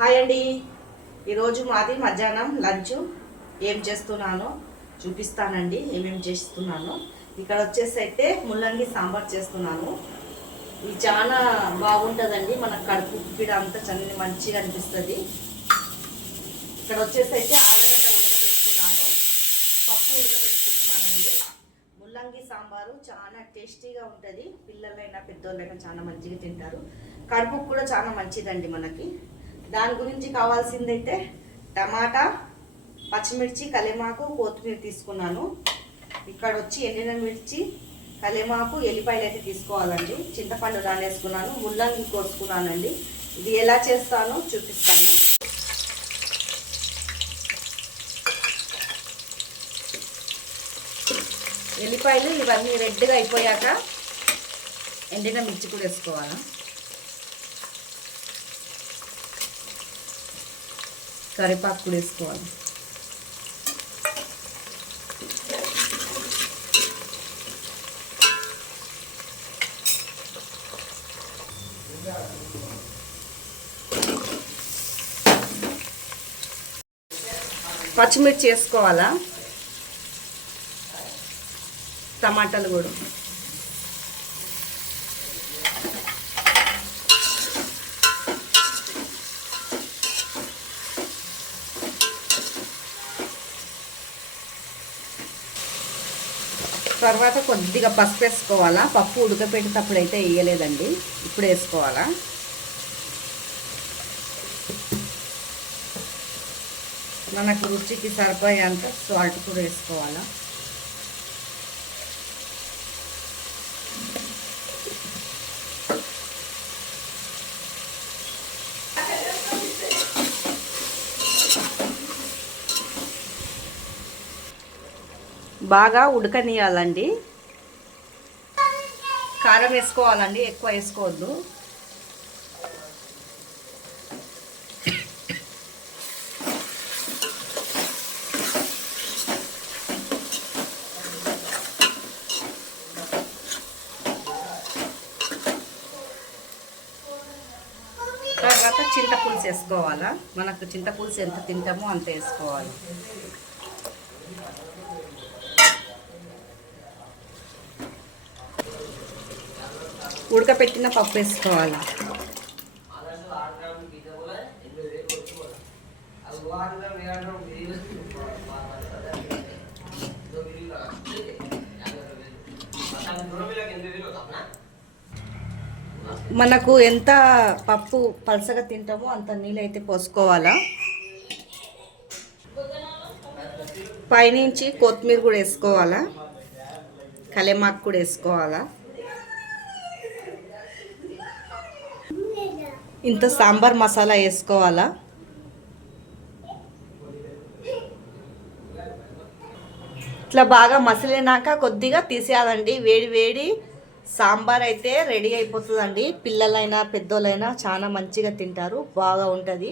Hi అండి. ఈరోజు మాది మధ్యాహ్నం లంచ్. ఏం చేస్తున్నానో చూపిస్తానండి, ఏమేమి చేస్తున్నానో. ఇక్కడ వచ్చేసి అయితే ముల్లంగి సాంబార్ చేస్తున్నాను. ఇది చాలా బాగుంటుందండి, మన కడుపు పీడ అంతా చల్లని మంచిగా అనిపిస్తుంది. ఇక్కడ వచ్చేసి అయితే ఆలుగడ్డ ఉడకబెట్టుకున్నాను, పప్పు ఉడకబెట్టుకుంటున్నానండి. ముల్లంగి సాంబారు చాలా టేస్టీగా ఉంటుంది. పిల్లలైనా పెద్దోళ్ళైనా చాలా మంచిగా తింటారు. కడుపుకు కూడా చాలా మంచిదండి మనకి. దాని గురించి కావాల్సిందైతే టమాటా, పచ్చిమిర్చి, కలేమాకు, కొత్తిమీర తీసుకున్నాను. ఇక్కడ వచ్చి ఎండిన మిర్చి, కలేమాకు, ఎల్లిపాయలు అయితే తీసుకోవాలండి. చింతపండు నానేసుకున్నాను, ముల్లంగి కోసుకున్నానండి. ఇది ఎలా చేస్తానో చూపిస్తాను. ఎల్లిపాయలు ఇవన్నీ రెడ్గా అయిపోయాక ఎండిన మిర్చి కూడా వేసుకోవాలి. కరివేపాకు కూడా వేసుకోవాలి. పచ్చిమిర్చి వేసుకోవాలా, టమాటాలు కూడా. తర్వాత కొద్దిగా పసుపు వేసుకోవాలా. పప్పు ఉడకపెట్టేటప్పుడు అయితే వేయలేదండి, ఇప్పుడు వేసుకోవాలా. మనకు రుచికి సరిపోయేంత సాల్ట్ కూడా వేసుకోవాలా. బాగా ఉడకనియాలండి. కారం వేసుకోవాలండి, ఎక్కువ వేసుకోవద్దు. తర్వాత చింతపులుసు వేసుకోవాలా. మనకు చింతపులుసు ఎంత తింటామో అంత వేసుకోవాలి. ఉడకపెట్టిన పప్పు వేసుకోవాలి. మనకు ఎంత పప్పు పలసగా తింటామో అంత నీళ్ళు అయితే పోసుకోవాలా. పైనుంచి కొత్తిమీర కూడా వేసుకోవాలా, కలేమాకు కూడా వేసుకోవాలా. ఇంత సాంబార్ మసాలా వేసుకోవాలా. ఇట్లా బాగా మసిలినాక కొద్దిగా తీసేయాలండి. వేడి వేడి సాంబార్ అయితే రెడీ అయిపోతుందండి. పిల్లలైనా పెద్దోళ్ళైనా చాలా మంచిగా తింటారు, బాగా ఉంటుంది.